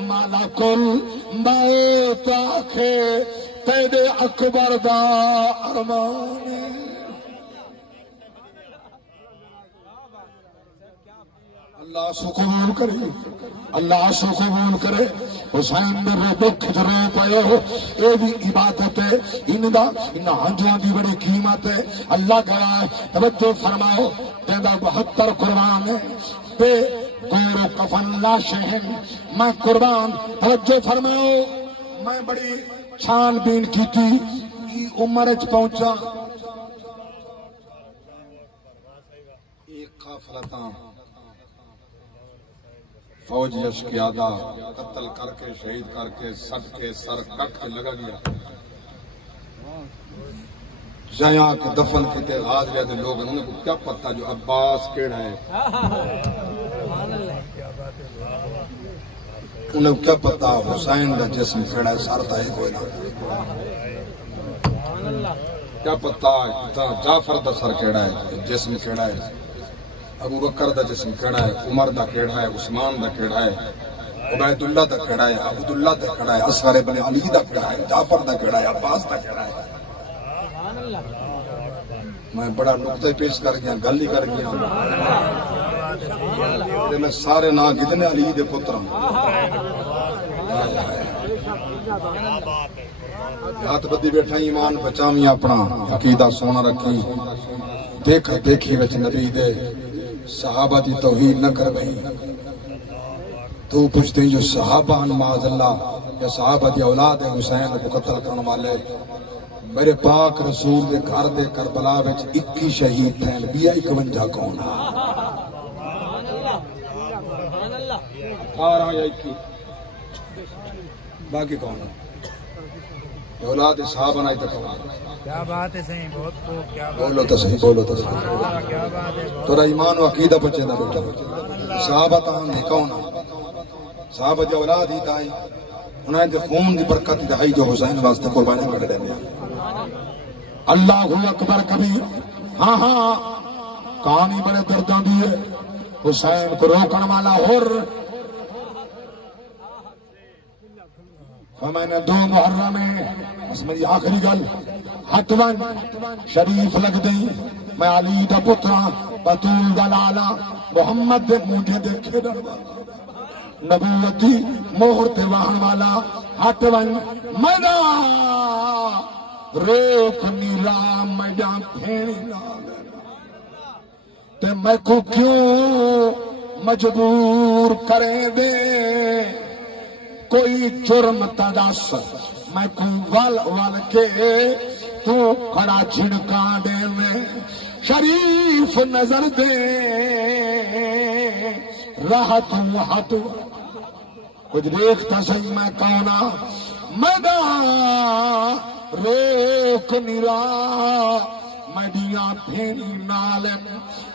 مالا کل موت آکھے تیرے اکبر دا ارمان اللہ سو قبول کرے، اللہ سو قبول کرے۔ حسین میرے دکھ جرو پائے ہو اے بھی عبادت ہے، ان ہنجوان دی بڑی قیمت ہے، اللہ کرائے توجہ فرماؤ تیندہ 72 قربان ہے بے گور و کفن لاشیں ہیں میں قربان توجہ فرماؤ، میں بڑی چھان بین کی تھی عمر اچ پہنچا ایک قافلتاں فوج یشکیادہ قتل کر کے شہید کر کے سٹ کے سر کٹ کے لگا گیا جہاں کے دفن کے تے غازیہ دے لوگ انہوں نے کو کیا پتہ جو عباس کیڑا ہے، انہیں کیا پتہ حسین دا جسم کیڑا ہے، سر دا ہے کوئی نہ کیا پتہ جعفر دا سر کیڑا ہے، جسم کیڑا ہے، ابو بکر دا جسم کیڑا ہے، عمر دا کیڑا ہے، عثمان دا کیڑا ہے، عبید اللہ دا کیڑا ہے، عبداللہ دا کیڑا ہے، اصغر ابن علی دا کیڑا ہے، جعفر دا کیڑا ہے، عباس دا کیڑا ہے۔ میں بڑا نقطہ پیش کر گیا، گل ہی کر گیا تے میں سارے نا کتنے علی دے پتر ہاتھ بدی بیٹھا ایمان بچاویں اپنا عقیدہ سونا رکھی دیکھ دیکھی وچ نبی دے صحابہ دی توہین نہ کر گئی تو پوچھتے ہیں جو صحابہ معاذ اللہ یا صحابہ دی اولاد حسین کو قتل کرنے والے میرے پاک رسول دے گھر دے کربلا وچ 21 شہید تھے 51 کون آرہا یا 21 باقی کون اولاد صحابہ نہیں تک کیا بات ہے، صحیح بہت خوب، کیا بات بولو تو صحیح بولو تو صحیح ہے، کیا بات ہے، تورا ایمان و عقیدہ بچے نہ بیٹا صحابہ تاں نہیں کون صحابہ دی اولاد ہی تائی انہیں دے خون دی برکت دہائی جو حسین واسطے قربانی کر دیں گے۔ اللہ اکبر کبیر، ہاں ہاں کہانی بڑے درداں دی ہے، حسین کو روکن والا ہر میں نے 2 محرم میں اس میری آخری گل ہٹون شریف لگ دئی میں علی دا پترا بطول دا لالا محمد دے مونڈے دے کھیڑن والا نبوتی مہر تے واہن والا ہٹون میرا روک نیلا میڈا پھینی نال تے میں کو کیوں مجبور کریں دے کوئی جرم تدس میں کو ول ول کے تو کھڑا جھڑکا دے میں شریف نظر دے راہ تو ہاتھ کچھ دیکھتا صحیح میں کونا میڈا روک نیرا میڈیاں پھینی نالن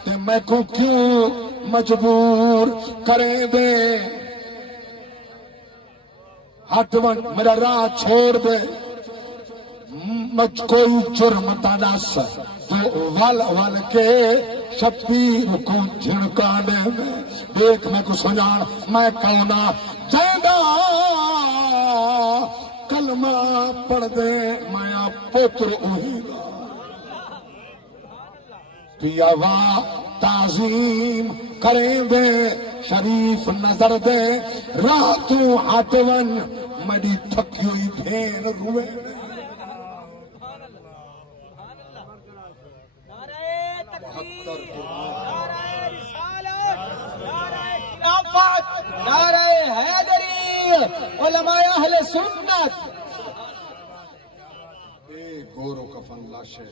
تے میں کو کیوں مجبور کریں دے ہٹون میرا راہ چھوڑ دے مجھ کوئی جرم تدس تو ول ول کے شبیر کو جھڑکا دے دیکھ میں کو سنان میں کونا جیدہ کلمہ کلمہ پڑھ دے مایا پتر اوہی پیاوا تعظیم کریں دے شریف نظر دے راتوں ہاتون مڈی تھکی ہوئی بھین روے نعرہ حیدری علماء اہل سنت اے گورو کفن لاشے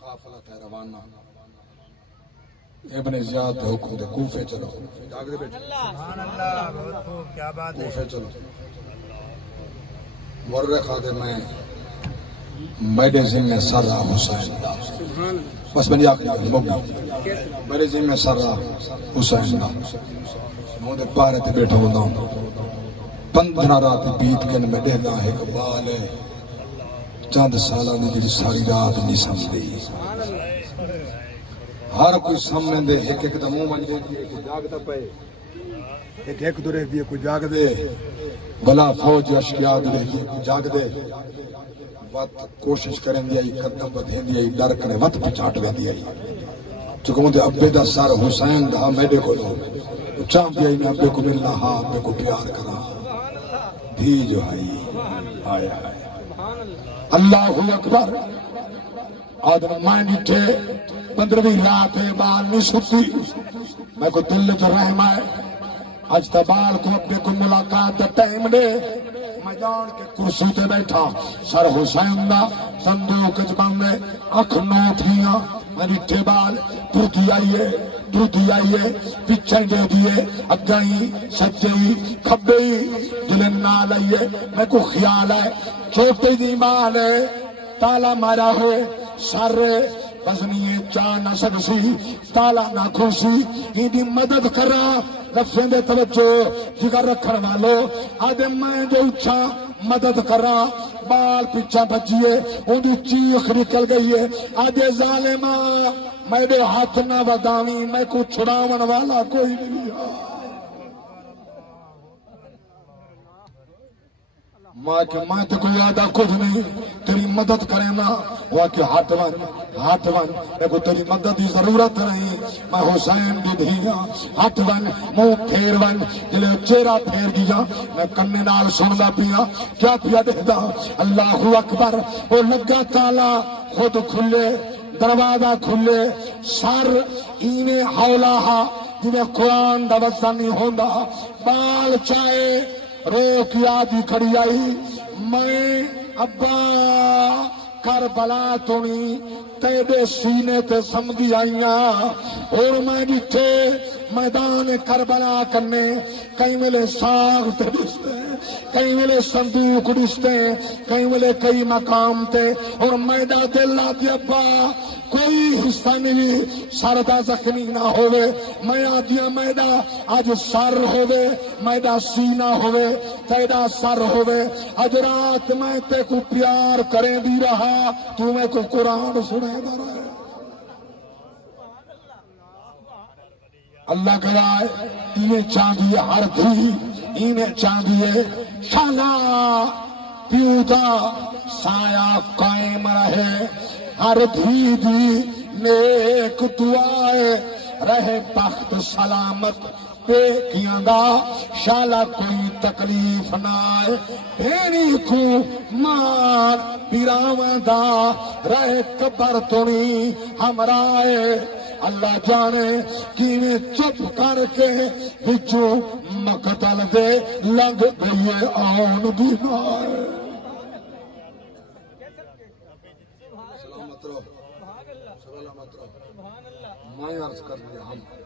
قافلہ ہے روانہ ابن زیاد دے حکم دے کوفے چلو جاگ دے بیٹھے سبحان اللہ بہت خوب کیا بات ہے کوفے چلو مورخہ دے میں میرے ذمہ سر رہا حسین بس میں آخری مبنی میرے ذمہ سر رہا حسین میں دے پارے تے بیٹھا ہوں 15 رات بیت کے میں دے دا ایک بال ہے چند سالہ نے جی ساری رات نہیں سمجھ دی ہر کوئی سامنے دے ایک ایک دموں من دے دیئے کوئی جاگتا پہ ایک ایک دورے دیئے کوئی جاگ دے بلا فوج اشکیاء دے دیئے کوئی جاگ دے وقت کوشش کریں دیائی قدم بدھیں دیائی ڈر کریں وقت پچاٹ لیں دیائی چکہ مجھے ابے دا سار حسین دا میڈے کو لو چاہم دیائی میں ابے کو ملنا ہاں ابے کو پیار کرا دھی جو آئی آیا آیا اللہ اکبر آدم مائن اٹھے 15ویں رات ہے بال نہیں ستی میں کو دل تو رحم آئے آج تبال کو اپنے کو ملاقات دا ٹائم دے میدان کے کرسی تے بیٹھا سر حسین دا صندوق جبان میں اکھ نو تھیاں میں اٹھے بال دردی آئیے پیچھے دے دیئے اگائی سچائی کھبئی دلن نال آئیے میں کو خیال ہے چھوٹے دی مال ہے تالا مارا ہوئے سر بزنی چاہ نہ سکسی تالا نہ کھوسی ہی دی مدد کرا لفظیں دے توجہ جگر رکھن والو آدھے میں جو اچھا مدد کرا بال پیچھا بچیے ان دی چیخ نکل گئی ہے آدھے ظالمہ میں دے ہاتھ نہ ودامی میں کو چھڑاون والا کوئی نہیں ہے ماں کہ ماں تو کوئی آدھا خود نہیں تیری مدد کرے نا وہ کہ ہاتھ ون میں کو تیری مدد دی ضرورت نہیں میں حسین دی دھیاں ہاتھ ون منہ پھیر ون جلے چہرہ پھیر دیا میں کنے نال سندا پیا کیا پیا دیکھدا اللہ اکبر وہ لگا تالا خود کھلے دروازہ کھلے سر اینے حولا جنہیں قرآن دا وزن نہیں ہوندا بال چائے روک یادی کھڑی آئی میں ابا کربلا تونی تیرے سینے تے سمگی آئیاں اور میں جتھے میدان کربلا کرنے کئی ملے ساغ تے دستے کئی ملے صندوق دستے کئی ملے کئی مقام تے اور میدان دل آدھی ابا کوئی حصہ نہیں سردہ زخمی نہ ہوئے میں آدھیا میدہ آج سر ہوئے میدہ سینہ ہوئے تیدہ سر ہوئے آج رات میں تے کو پیار کریں دی رہا تو میں کو قرآن سنے دا رہے اللہ کرائے انہیں چاندیے ہر دھی انہیں چاندیے شالا پیودا سایہ قائم رہے ہر دھی دی نیک دعائے رہے بخت سلامت پیکیاں دا شالا کوئی تکلیف نہ آئے بھینی کو مار پیراواں دا رہے قبر تونی ہمرائے اللہ جانے کینے چپ کر کے بچو مقتل دے لگ گئیے آن بیمار سلامت رہو میں عرض کر دیا ہم